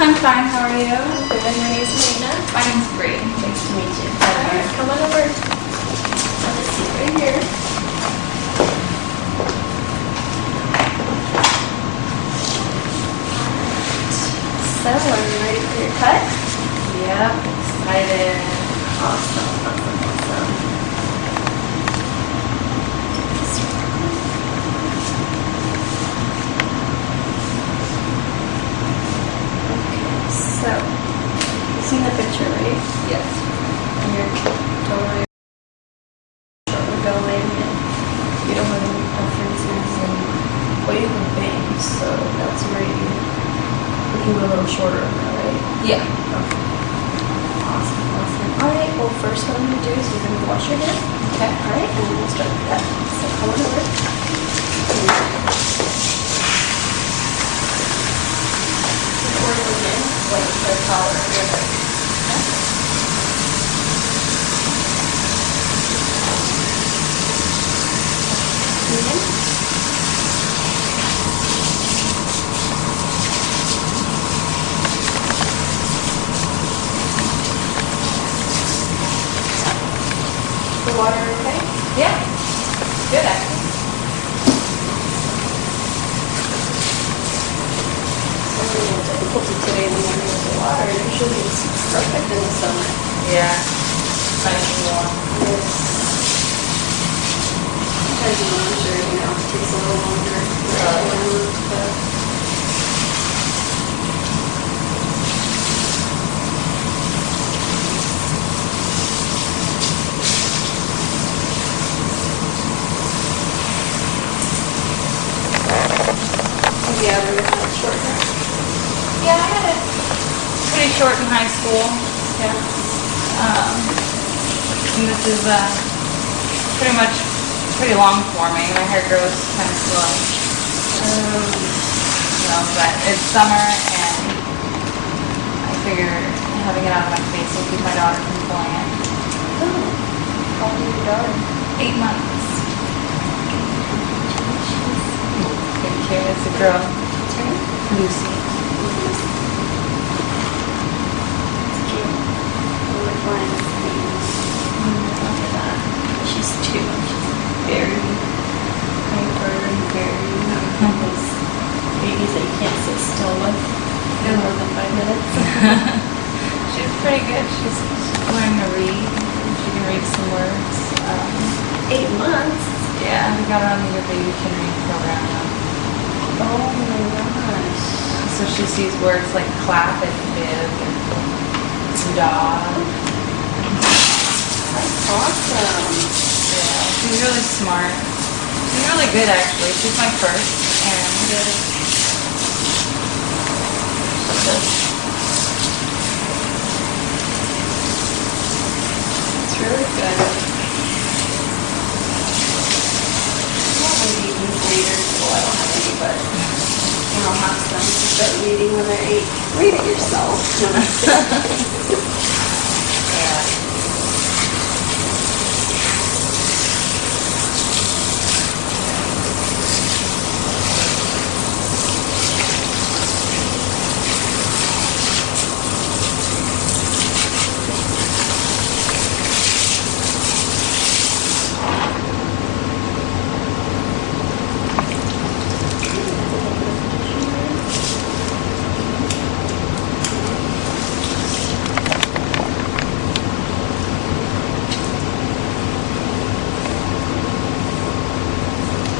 I'm fine, how are you? Good, my name's Marina. My name's Bree. Nice to meet you. Alright, come on over. Have a seat right here. So, are you ready for your cut? Yep, excited. Awesome. Okay, so, you've seen the picture, right? Yes. And you're totally going, and you don't have any preferences, and well, you can bang, so that's where you can go a little shorter, right? Yeah. Okay. Awesome. Alright, well, first what I'm going to do is you're going to wash your hair. Okay. Alright, and then we'll start with that. So come on over. Before you begin, like the collar of your hair. The water okay? Yeah. Good, actually. It's a little difficulty today in the morning with the water. Usually it's perfect in the summer. Yeah. Nice and warm. Sometimes in the winter, it takes a little longer. But yeah, we're gonna have short hair. Yeah, I had it pretty short in high school. Yeah. And this is pretty long for me. My hair grows kind of slow. But it's summer and I figure having it out of my face will keep my daughter from pulling it. Oh. How old is your daughter? 8 months. Thank you. It's a girl. What's her name? Lucy. It's cute. One of my clients. Look at that. She's 2. She's very hyper and very those babies that you can't sit still with for more than 5 minutes. She's pretty good. She's learning to read. She can read some words. 8 months? Yeah, we got her on the Your Baby Can Read program now. Oh my gosh. So she sees words like clap and bib and dog. That's awesome. Yeah, she's really smart. She's really good actually. She's my first and It's really good. I don't have any readers. Well, I don't have any, but I'll have some to start reading when they're 8. Read it yourself. yeah.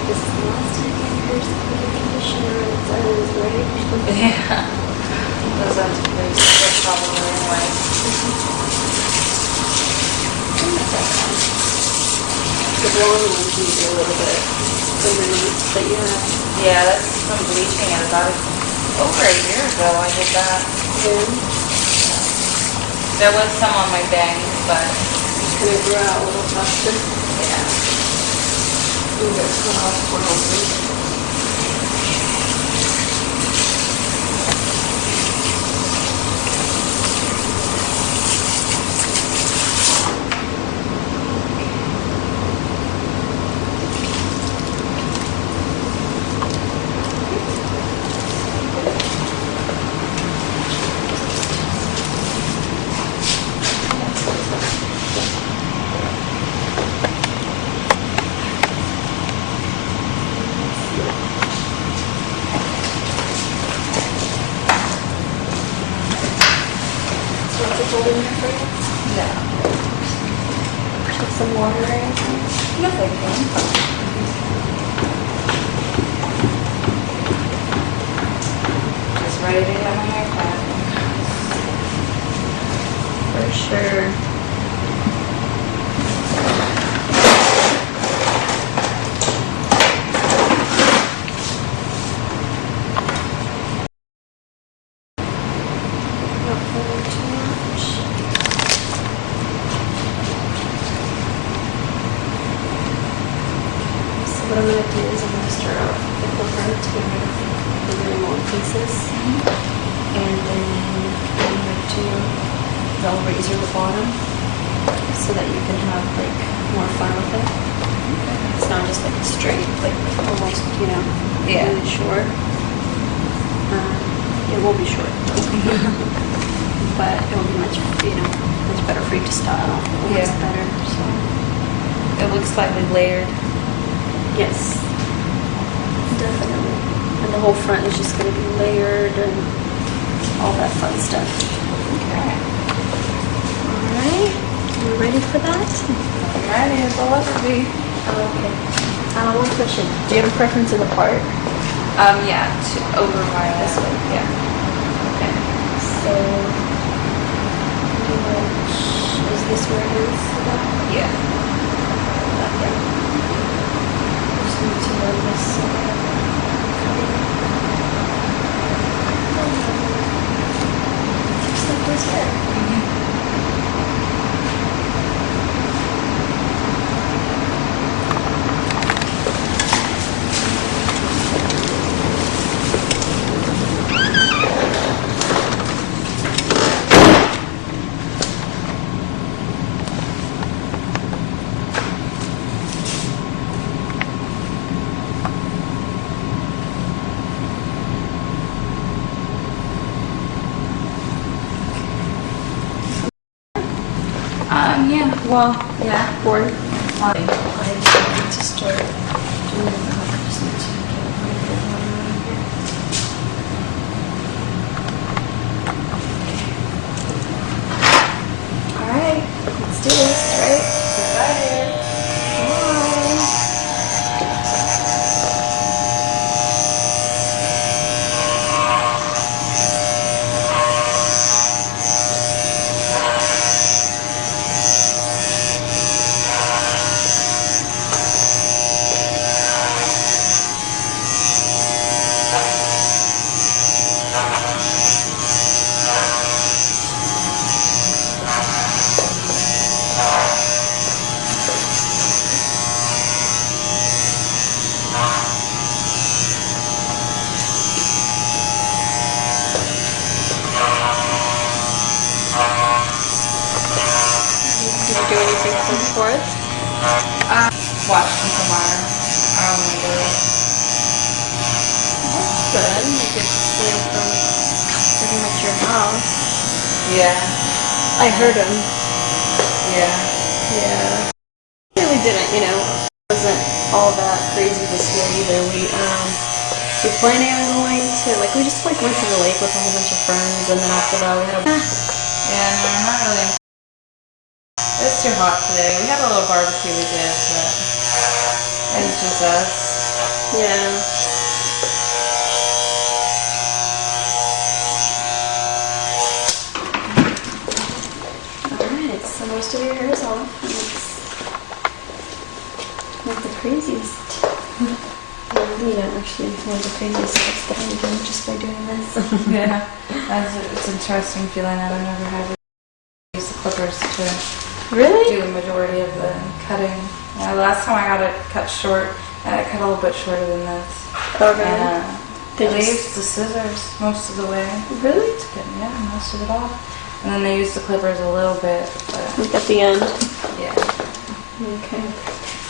This is the last time you use the conditioner and it's ends, right? Yeah. Those ends are pretty good probably anyway. The blonde ones need a little bit underneath, but yeah. Yeah, that's from bleaching it about over a year ago I did that. Yeah. There was some on my bangs, but It's going to grow out a little faster. yeah. You get cut off for all cold in there for you? No. Take some water or anything? No, thank you. Just ready to get my hair cut. For sure. Not pulling too much. So what I'm going to do is I'm going to start off with the clipper to get rid of the really long pieces. And then I'm going to they'll razor the bottom so that you can have like more fun with it. It's not just like straight, like almost, you know, Yeah. really short. It will be short, but it will be much, you know, much better for you to style. Much Yeah. better. So It looks slightly layered. yes, definitely. And the whole front is just going to be layered and all that fun stuff. Okay. Alright, you ready for that? I'm ready as I'll ever be. Okay. One question. Do you have a preference in the part? Yeah, over my this one. Yeah. Okay. So, pretty much, is this where it is? Yeah. Okay. Just need to run this. Just like this hair. Yeah. Well, Yeah. or Fine. I need to start doing that. I just need to get a little bit more around here. Alright, let's do this, right? Excited. Did you do anything for the fourth? Watching tomorrow. I don't remember. That's good. You get to see him from pretty much your house. Yeah. I heard him. Yeah. Yeah. Really didn't, you know, it wasn't all that crazy this year either. We planned on going to, like, we just like went to the lake with a whole bunch of friends, and then after that we had a Yeah, no, I'm not really. It's too hot today. We had a little barbecue we did, but it's just us. yeah. Alright, so most of your hair is off, and it's not the craziest. Well, you know, actually, one of the craziest stuff that I'm doing just by doing this. Yeah. It's interesting feeling that I've never had to use the clippers to Really? do the majority of the cutting. Yeah, last time I got it cut short, and it cut a little bit shorter than this. Okay. And They they just- used the scissors most of the way. Really? To get, yeah, most of it off. And then they used the clippers a little bit, but Like at the end. yeah. Okay.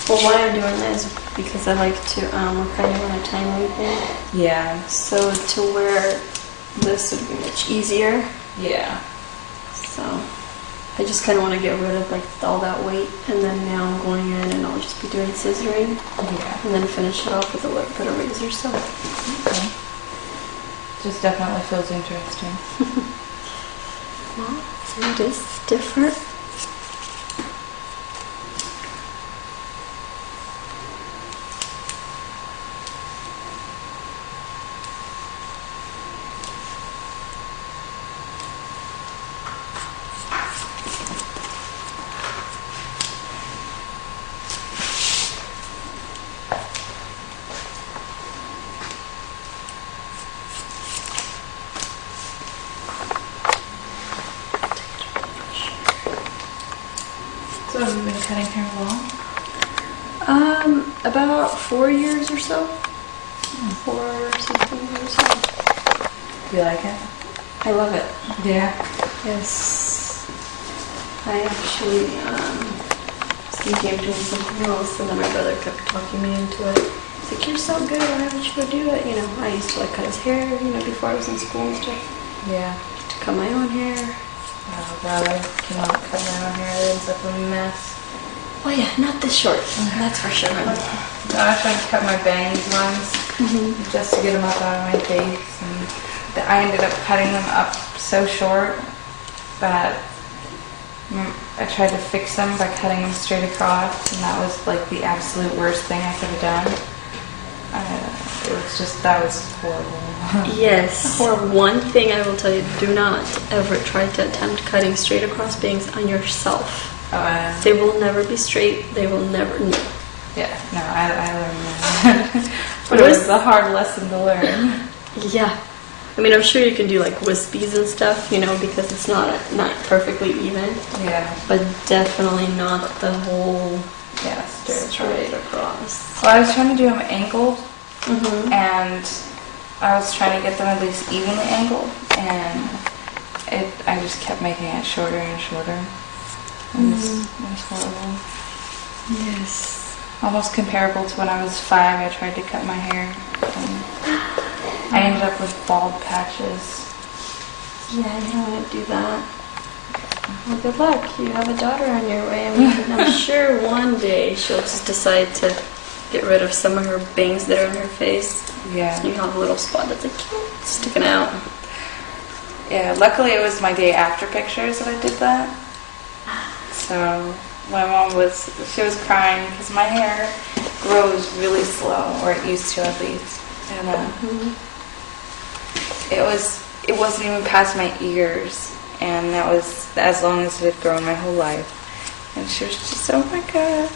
Well, why I'm doing that is because I like to, we're kind of on a time limit. Yeah. So to wear this would be much easier. Yeah. So I just kind of want to get rid of like all that weight, and then now I'm going in and I'll just be doing scissoring, Yeah. and then finish it off with a little bit of razor. So Okay. Just definitely feels interesting. well, it's It is different. So have you been cutting hair long? About 4 years or so. 4 or something years or so. Do you like it? I love it. Yeah. Yes. I actually was thinking of doing something else, and then my brother kept talking me into it. He's like, "You're so good, why don't you go do it?" You know, I used to like cut his hair, you know, before I was in school and stuff. Yeah. To cut my own hair. Oh god, I cannot cut my own hair. It ends up a mess. Oh yeah, not this short. That's for sure. No, I tried to cut my bangs once just to get them up out of my face, and I ended up cutting them up so short that I tried to fix them by cutting them straight across, and that was like the absolute worst thing I could have done. It was just, that was horrible. Yes. Or one thing I will tell you, do not ever try to attempt cutting straight across bangs on yourself. They will never be straight. They will never... Yeah, no, I learned that. But it was a hard lesson to learn. Yeah. I mean, I'm sure you can do like wispies and stuff, you know, because it's not perfectly even. Yeah. But definitely not the whole straight across. Well, I was trying to do them angled, and I was trying to get them at least evenly angled, and I just kept making it shorter and shorter. It was horrible. Yes. Almost comparable to when I was 5, I tried to cut my hair. I ended up with bald patches. Yeah, you don't want to do that. Well, good luck. You have a daughter on your way. I mean, I'm sure one day she'll just decide to get rid of some of her bangs that are on her face. Yeah. You have a little spot that's like sticking out. Yeah, luckily it was my day after pictures that I did that. So my mom was crying because my hair grows really slow, or it used to at least. And it wasn't even past my ears, and that was as long as it had grown my whole life. And she was just, oh my god,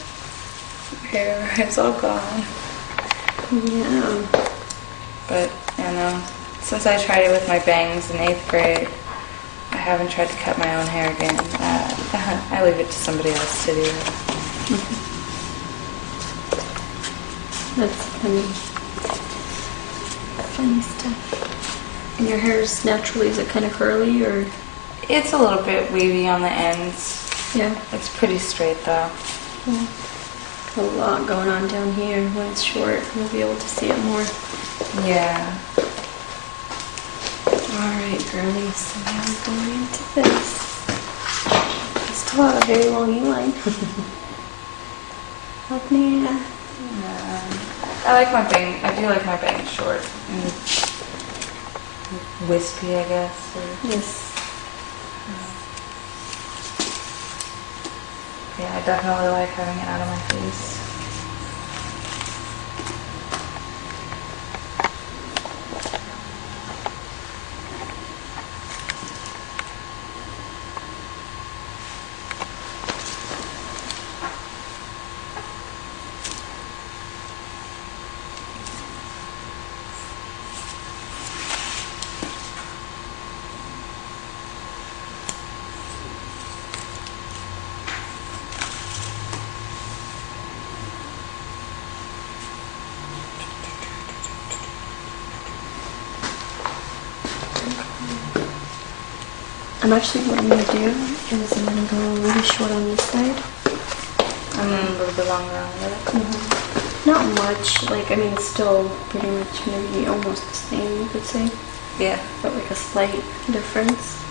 your hair is all gone. Yeah. But, you know, since I tried it with my bangs in 8th grade, I haven't tried to cut my own hair again. I leave it to somebody else to do it. That's funny. Funny stuff. And your hair is naturally, is it kind of curly, or? It's a little bit wavy on the ends. Yeah. It's pretty straight though. Yeah. A lot going on down here. When it's short, you'll be able to see it more. Yeah. Alright, girlies, so now we're going into this. I still have a very long E-line. Like, nah. I like my bang. I do like my bangs short. Wispy, I guess. Yes. Yeah, I definitely like having it out of my face. I'm actually, what I'm going to do is I'm going to go really short on this side. And then a little bit longer on the other. Not much, like, I mean, still pretty much maybe almost the same, you could say. Yeah. But like a slight difference.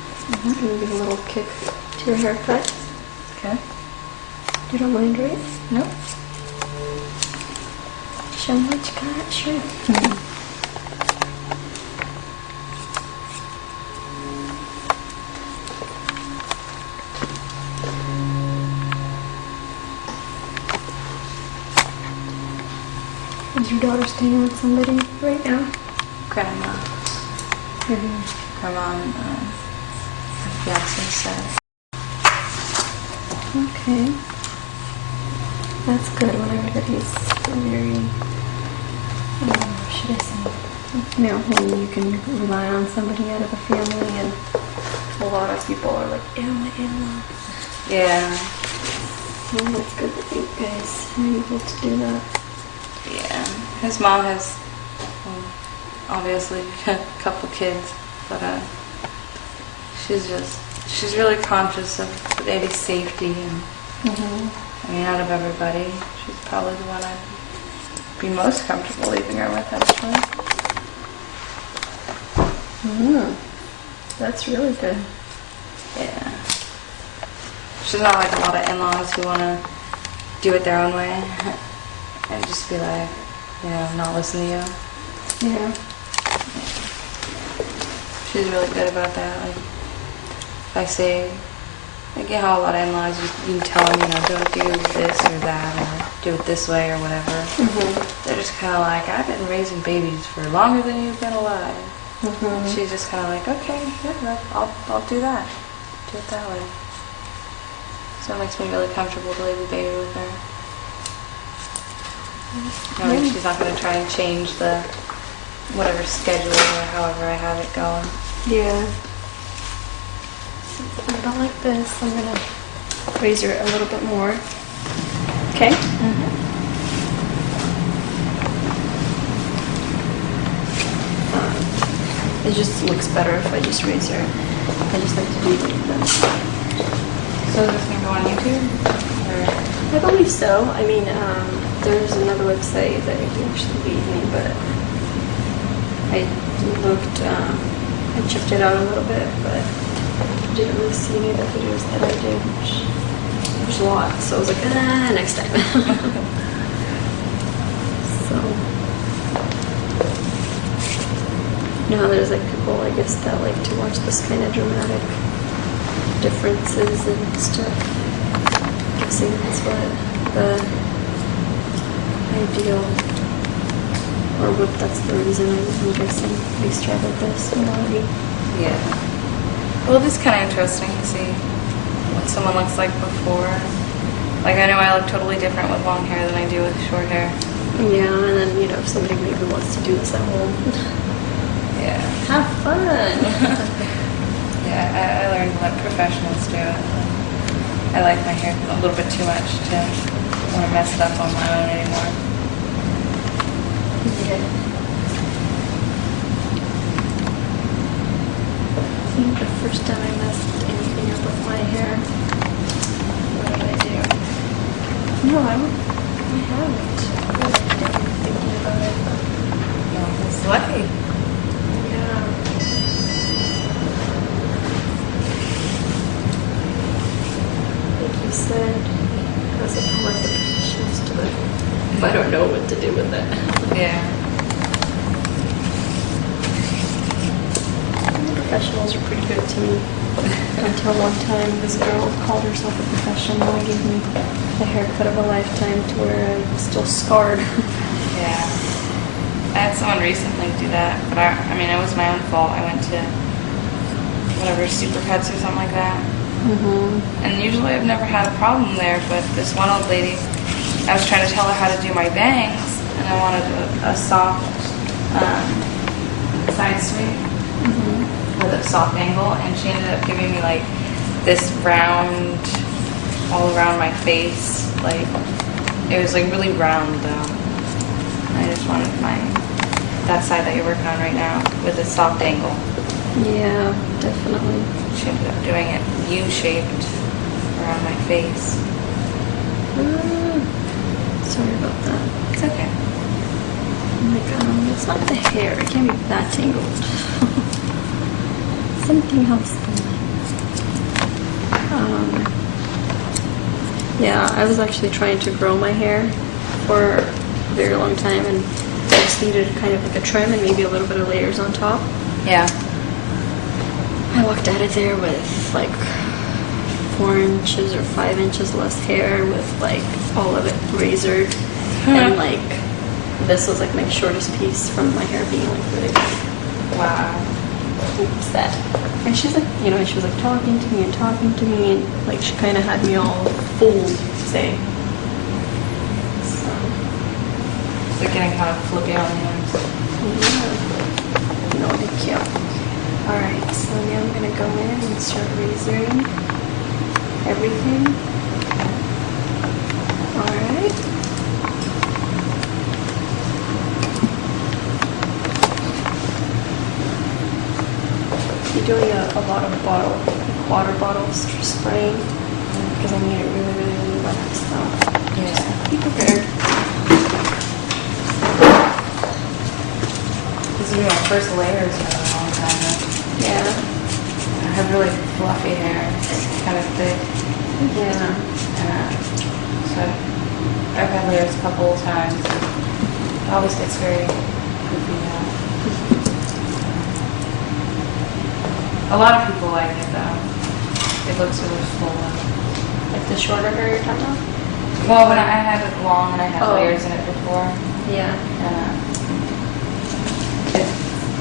Maybe a little kick to your haircut. Okay. You don't mind, right? Nope. Show me what you got, sure. Is your daughter staying with somebody right now? Grandma. Grandma and fiance's side. Okay. That's good when everybody's very, what should I say? You know, when you can rely on somebody out of the family, and a lot of people are like, yeah, my in-law. Yeah. Well, that's good that you guys are able to do that. Yeah. His mom has, obviously, a couple kids, but she's really conscious of the baby's safety, and I mean, out of everybody, she's probably the one I'd be most comfortable leaving her with, actually. That's really good. Yeah. She's not like a lot of in-laws who want to do it their own way and just be like, you know, not listen to you. Yeah. She's really good about that. Like, if I say, like, you know how a lot of in-laws, you can tell them, you know, don't do this or that, or do it this way or whatever. They're just kind of like, I've been raising babies for longer than you've been alive. She's just kind of like, okay, yeah, I'll do that. Do it that way. So it makes me really comfortable to leave the baby with her. I mean, she's not going to try and change the whatever schedule or however I have it going. Yeah. Since I don't like this, I'm going to raise her a little bit more. Okay? It just looks better if I just raise her. I just like to do like this. So is this going to go on YouTube? Or? I believe so. I mean, there's another website that you can actually leave me, but I looked, I checked it out a little bit, but didn't really see any of the videos that I did, which there's a lot, so I was like, next time. So, now there's like people, I guess, that like to watch this kind of dramatic differences and stuff. I'm guessing that's what the ideal, or what that's the reason I'm guessing they started this already. Yeah. Well, it is kind of interesting to see what someone looks like before. Like, I know I look totally different with long hair than I do with short hair. Yeah, and then, you know, if somebody maybe wants to do this at home, Yeah. have fun. Yeah, I learned to let professionals do it. I like my hair a little bit too much to want to mess it up on my own anymore. Yeah. I think the first time I messed anything up with my hair, what did I do? No, I haven't. I'm thinking about it, but No, it's lucky. yeah. Like you said, because I let the professionals do it. If I don't know what to do with it. Yeah. Professionals are pretty good to me. Until one time, this girl called herself a professional and gave me the haircut of a lifetime to where I'm still scarred. Yeah. I had someone recently do that, but I mean, it was my own fault. I went to whatever, Supercuts or something like that. And usually I've never had a problem there, but this one old lady, I was trying to tell her how to do my bangs, and I wanted a soft side sweep with a soft angle, and she ended up giving me like this round all around my face. Like, it was like really round though. I just wanted that side that you're working on right now with a soft angle. Yeah, definitely. She ended up doing it U-shaped around my face. Sorry about that. It's okay. I'm like, it's not the hair. It can't be that tangled. Something else. Yeah, I was actually trying to grow my hair for a very long time, and I just needed kind of like a trim and maybe a little bit of layers on top. Yeah. I walked out of there with like 4 inches or 5 inches less hair, with like all of it razored and like this was like my shortest piece from my hair being like really big. Wow. Upset. And she's like, you know, she was like talking to me, and like she kind of had me all fooled, say. So. They're getting kind of flippy on the ends. Yeah. No, thank you. Alright, so now I'm gonna go in and start razoring everything. Alright. You're doing a lot of water bottles spraying because I need it really, really, really wet. So Yeah. be prepared. This will be my first layers in a long time now. Yeah. I have really fluffy hair. It's kind of thick. Yeah. So I've had layers a couple of times. It always gets very goofy now. A lot of people like it though. It looks really full. Like the shorter hair you're talking about? Well, when I had it long and I had Oh. layers in it before, Yeah.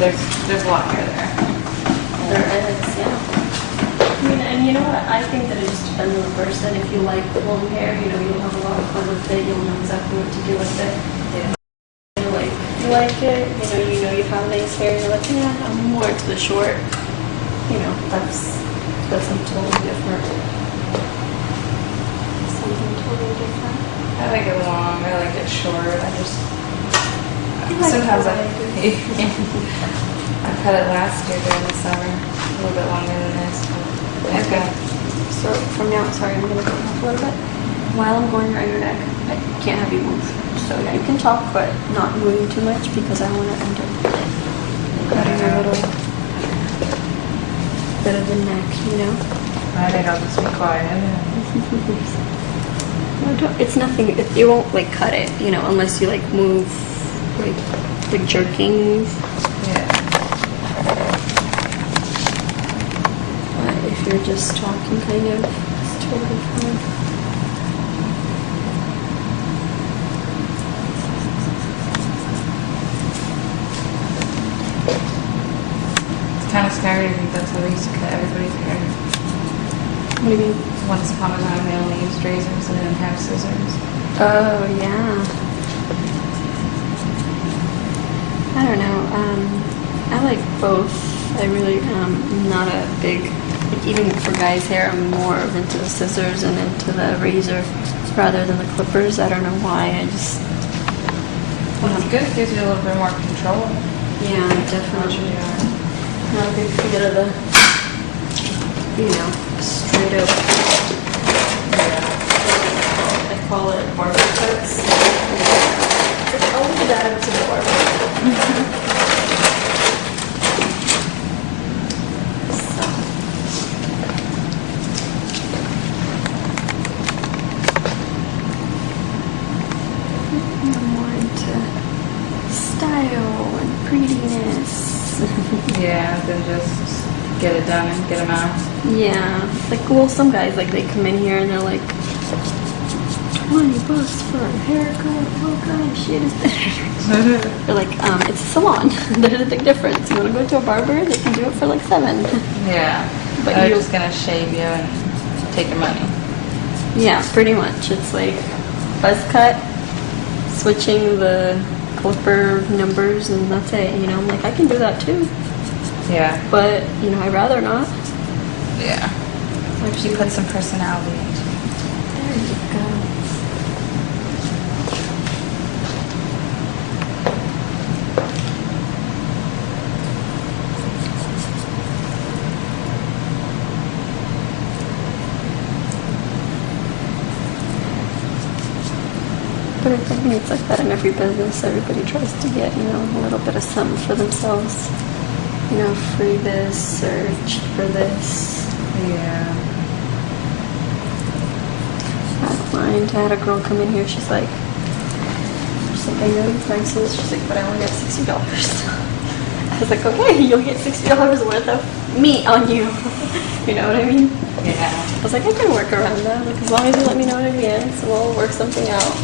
there's a lot of hair there. There is, yeah. I mean, and you know what? I think that it just depends on the person. If you like long hair, you know, you'll have a lot of fun with it. You'll know exactly what to do with it. Yeah. You like it, you know you have nice hair, you're like, yeah, I'm more to the short. You know, that's something totally different. Something totally different. I like it long. I like it short. I just like sometimes it I cut it last year during the summer, a little bit longer than this. Okay. So from now, sorry, I'm gonna go off a little bit. While I'm going around your neck, I can't have you move. So yeah, you can talk, but not moving too much because I want to end up cutting a little bit of the neck, you know. I think I'll just be quiet. No, it's nothing. You won't like cut it, you know, unless you like move, like jerking move. Yeah. But if you're just talking, kind of, it's totally fine. It's kind of scary to think that's how they used to cut everybody's hair. What do you mean? Once upon a time, they only used razors and didn't have scissors. Oh, yeah. I don't know. I like both. I really am not a big, like even for guys' hair, I'm more into the scissors and into the razor rather than the clippers. I don't know why. I just. Well, it's good. It gives you a little bit more control. Yeah, definitely. Not a big fan of the, straight up. I call it barber cuts. I'll leave that up to the barber. So. I'm more into style and prettiness. Yeah, then just get it done and get them out. Yeah, like, well, some guys, like, they come in here and they're like, $20 for a haircut, what kind of shit is that? They're like, it's a salon. There's a big difference. You want to go to a barber, they can do it for like $7. Yeah. But They're you- just going to shave you and take your money. Yeah, pretty much. It's like buzz cut, switching the clipper numbers, and that's it. You know, I'm like, I can do that too. Yeah. But, I'd rather not. Yeah. You put some personality into it. There you go. But I think it's like that in every business. Everybody tries to get, a little bit of something for themselves. Free this or cheap for this. Yeah. I don't mind. I had a girl come in here. She's like, I know your prices. She's like, but I only have $60. I was like, okay, you'll get $60 worth of meat on you. You know what I mean? Yeah. I was like, I can work around that. Like, as long as you let me know in advance, we'll work something out.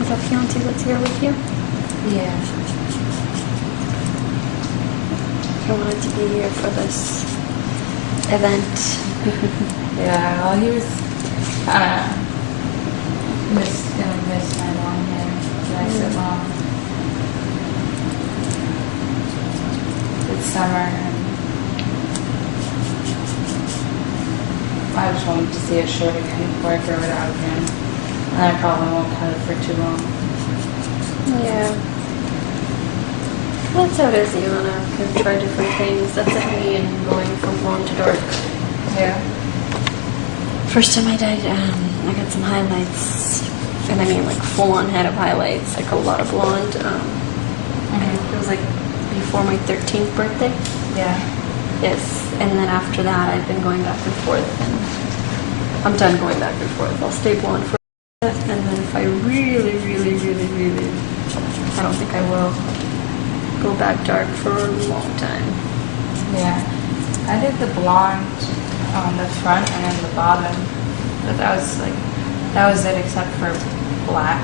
Is that fiance that's here with you? Yeah. He wanted to be here for this event. Yeah, well, he was kind of gonna miss my long hair. Nice and long. It's summer, and I just wanted to see it short again before I grow it out again. And I probably won't cut it for too long. Yeah. That's how it is. You wanna kind of try different things. That's like me and going from blonde to dark. Yeah. First time I dyed, I got some highlights, and I mean like full-on head of highlights, like a lot of blonde. And it was like before my 13th birthday. Yeah. Yes, and then after that, I've been going back and forth, and I'm done going back and forth. I'll stay blonde for a bit, and then if I really, I don't think I will go back dark for a long time. Yeah. I did the blonde on the front and then the bottom, but that was it except for black,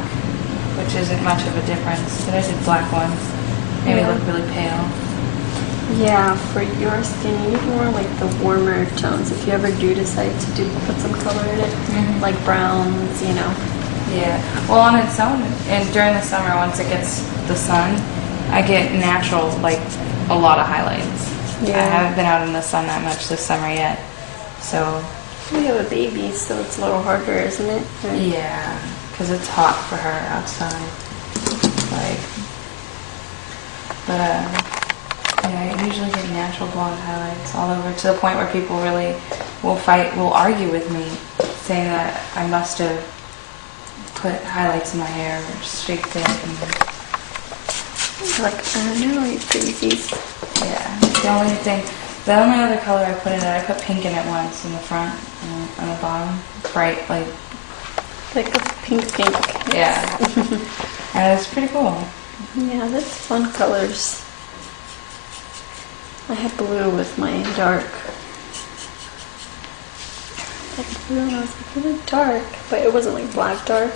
which isn't much of a difference. But I did black ones. Made me look really pale. Yeah, for your skin, you need more like the warmer tones. If you ever do decide to put some color in it, like browns, you know. Yeah. Well, on its own, and during the summer, once it gets the sun, I get natural, like a lot of highlights. Yeah. I haven't been out in the sun that much this summer yet, so. We have a baby, so it's a little harder, isn't it? Right? Yeah, because it's hot for her outside. But yeah, I usually get natural blonde highlights all over, to the point where people really will argue with me, saying that I must have put highlights in my hair or shaped it. Like, I don't know, you crazies. Yeah, the only other color I put in it, I put pink in it once in the front and on the bottom, bright, like a pink. Yeah, and it's pretty cool. Yeah, that's fun colors. I had blue with my dark. Like blue, and I was like really dark, but it wasn't like black dark,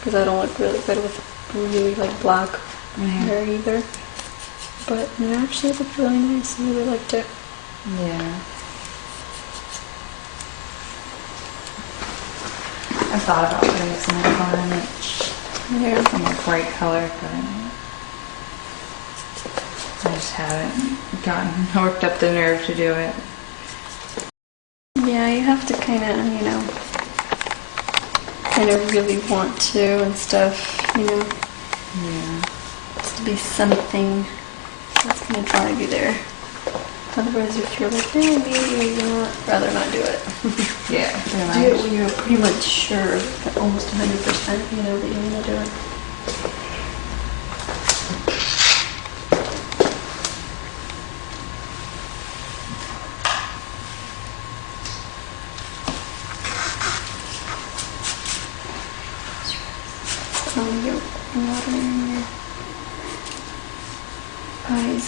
because I don't look really good with really like black hair either. But it actually looked really nice. I really liked it. Yeah. I thought about putting some more color in it. Yeah. Some more bright color, but I just haven't worked up the nerve to do it. Yeah, you have to kind of really want to and stuff, you know. Yeah. It's to be something that's gonna drive you there. Otherwise, if you're like, no, maybe you'd rather not do it. Yeah, pretty much. Do it when you're pretty much sure, almost 100%, you know, that you want to do it. Your water in your eyes.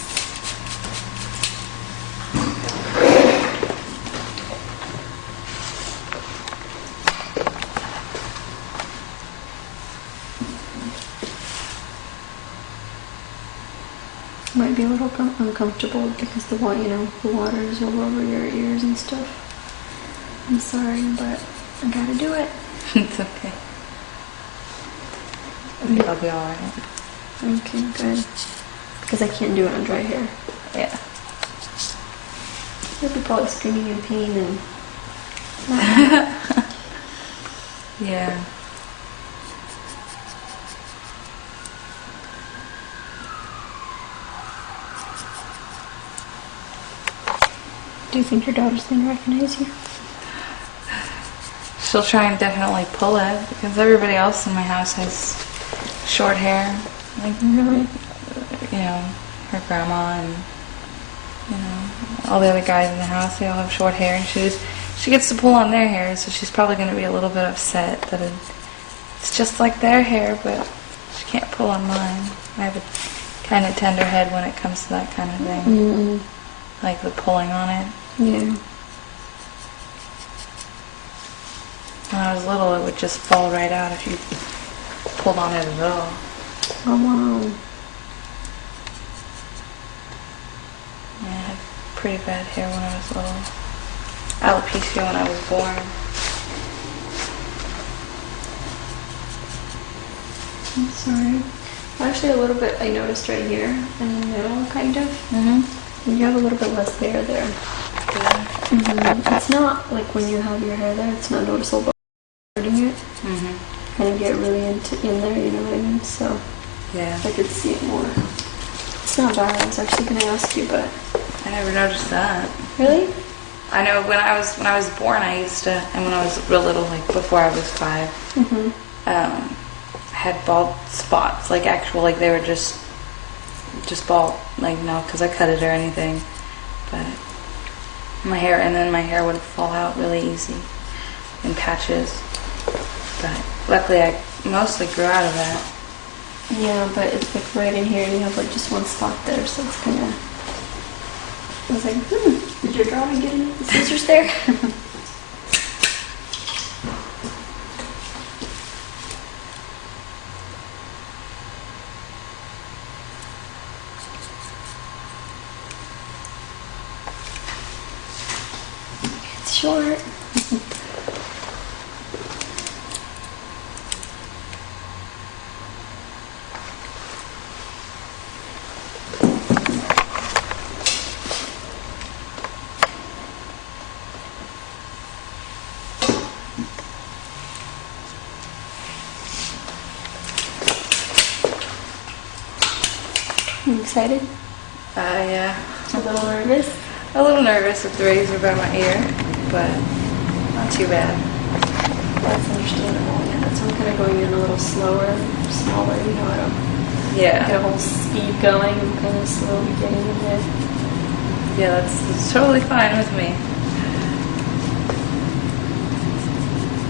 Might be a little uncomfortable because the water is all over your ears and stuff. I'm sorry, but I gotta do it. It's okay. I think I'll be alright. Okay, good. Because I can't do it on dry hair. Yeah. You'll be probably screaming in pain and... Yeah. Do you think your daughter's going to recognize you? She'll try and definitely pull it, because everybody else in my house has short hair. Like, Really? you know, her grandma and, you know, all the other guys in the house, they all have short hair, and she gets to pull on their hair, so she's probably going to be a little bit upset that it's just like their hair, but she can't pull on mine. I have a kind of tender head when it comes to that kind of thing. Mm-mm. Like the pulling on it. Yeah. When I was little, it would just fall right out if you pulled on it at all. Oh wow. Yeah, I had pretty bad hair when I was little. Alopecia when I was born. I'm sorry. Actually, a little bit I noticed right here in the middle, kind of. Mm-hmm. You have a little bit less hair there. Yeah. It's not like when you have your hair there, it's not noticeable, but hurting it. Mm-hmm. Kind of get really in there, you know what I mean? So Yeah. I could see it more. It's not bad. I was actually gonna ask you, but I never noticed that. really? I know when I was born, I used to, and when I was real little, like before I was 5, I had bald spots, like actual, like they were just bald, like no, because I cut it or anything, but my hair, and then my hair would fall out really easy in patches, but luckily I mostly grew out of that. Yeah, but it's like right in here, and you have like just one spot there, so it's kind of. I was like, did your drawing get any of the scissors there? It's short. You excited? Yeah. A little nervous? A little nervous with the razor by my ear, but not too bad. That's understandable. Yeah, that's why I'm kind of going in a little slower, smaller. You know, I don't Yeah. get a whole speed going. I'm kind of slowly getting in it. Yeah, that's totally fine with me.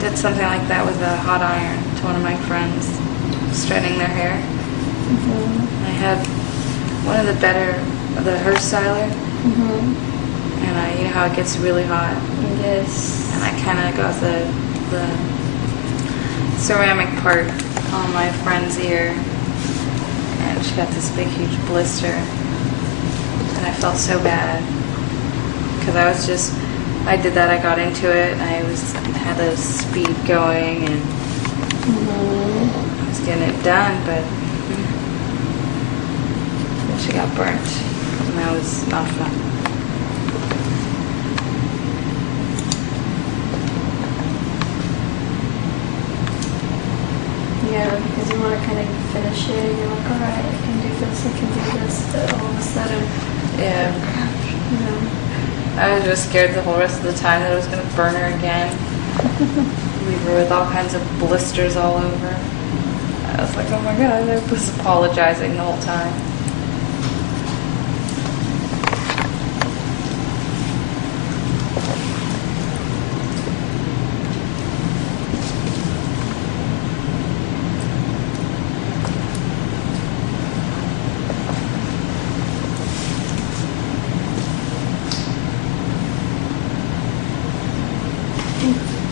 Did something like that with a hot iron to one of my friends, straightening their hair. I had one of the hair styler, and you know how it gets really hot. Yes. And I kind of got the ceramic part on my friend's ear, and she got this big, huge blister. And I felt so bad because I did that. I got into it. And I had a speed going, and I was getting it done, but then she got burnt, and that was not fun. Yeah, because you want to kind of finish it. And you're like, all right, I can do this. I can do this. But all of a sudden, Yeah. you know. I was just scared the whole rest of the time that I was going to burn her again. Leave her with all kinds of blisters all over. I was like, oh my god, I was apologizing the whole time.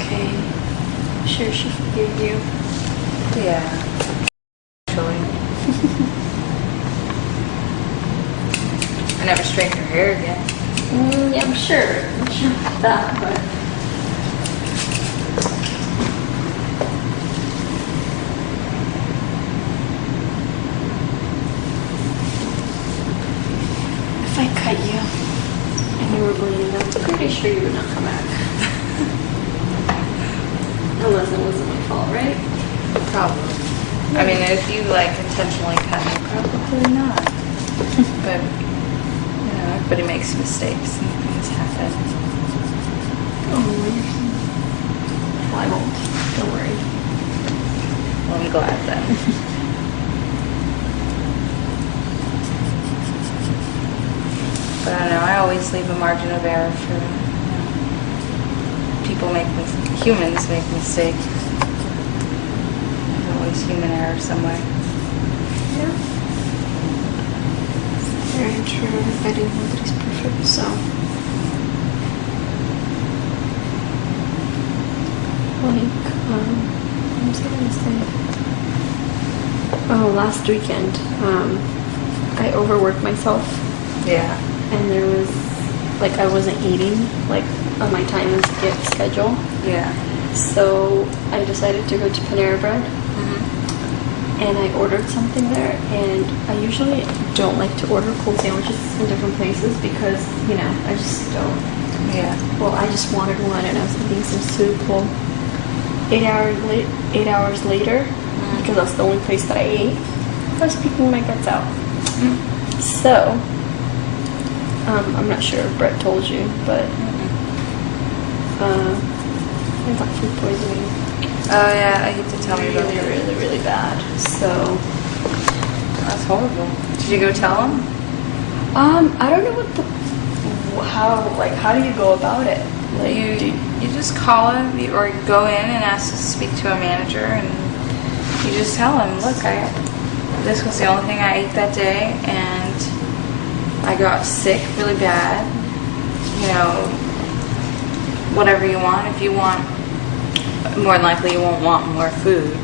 Okay. I'm sure she forgave you. Yeah. Actually. I never straightened her hair again. Yeah, I'm sure. I'm sure about that, but. If I cut you and you were bleeding, I'm pretty sure you would not come back. Unless it wasn't my fault, right? Probably. I mean, if you intentionally cut me, probably not. But, everybody makes mistakes and things happen. Oh, I won't. Don't worry. Well, I'm glad then. But I don't know, I always leave a margin of error for humans make mistakes. There's always human error somewhere. Yeah. It's very true. Nobody's perfect, so. What was I gonna say? Oh, last weekend, I overworked myself, Yeah. and there was, like, I wasn't eating, like, on my time schedule. Yeah. So I decided to go to Panera Bread, and I ordered something there, and I usually don't like to order cold sandwiches in different places because, you know, I just don't. Yeah. Well, I just wanted one, and I was eating some soup. Well, 8 hours later, because that's the only place that I ate, I was puking my guts out. So, I'm not sure if Brett told you, but I got food poisoning. Oh yeah, I hate to tell me about Really, it. really, really bad. So, That's horrible. Did you go tell him? I don't know how do you go about it? Like, You just call him or go in and ask to speak to a manager, and you just tell him, look, this was the only thing I ate that day, and I got sick really bad. You know, whatever you want. If you want, more than likely you won't want more food.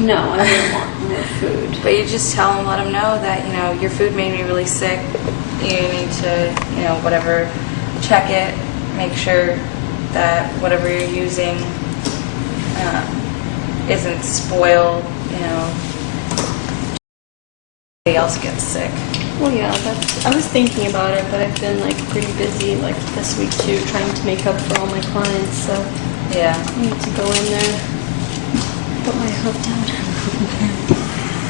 no, I don't want more food. But you just tell them, let them know that, you know, your food made me really sick. You need to, you know, whatever, check it, make sure that whatever you're using isn't spoiled, you know, nobody else gets sick. Well, yeah, I was thinking about it, but I've been like pretty busy like this week too, trying to make up for all my clients. So Yeah. I need to go in there, put my hook down.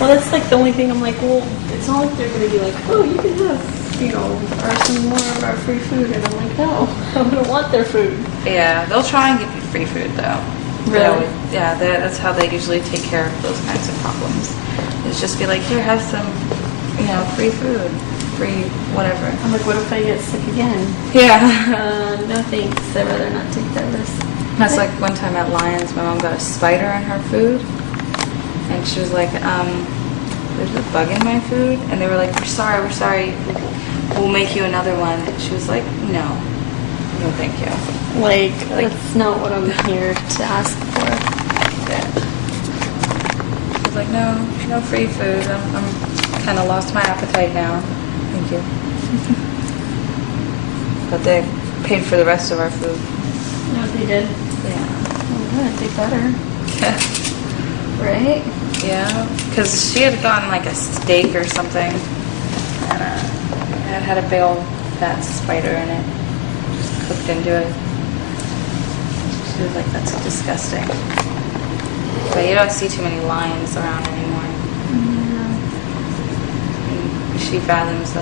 Well, that's like the only thing. I'm like, well, it's not like they're gonna be like, oh, you can have, you know, some more of our free food, and I'm like, no, I don't want their food. Yeah, they'll try and give you free food though. Really? Yeah, that's how they usually take care of those kinds of problems. It's just be like, here, have some, you know, free food, free whatever. I'm like, what if I get sick again? Yeah. No thanks. I'd rather not take that risk. That's like one time at Lions, my mom got a spider in her food, and she was like, there's a bug in my food, and they were like, we're sorry, we'll make you another one. And she was like, no, thank you. Like, Like- that's not what I'm here to ask for. Yeah. She was like, no free food. I'm kind of lost my appetite now. Thank you. But they paid for the rest of our food. No, they did. Yeah. Oh, good. They better. Right? Yeah, because she had gotten like a steak or something, and it had a big old fat spider in it, just cooked into it. She was like, that's disgusting. But you don't see too many lions around anymore. Yeah. And she fathoms that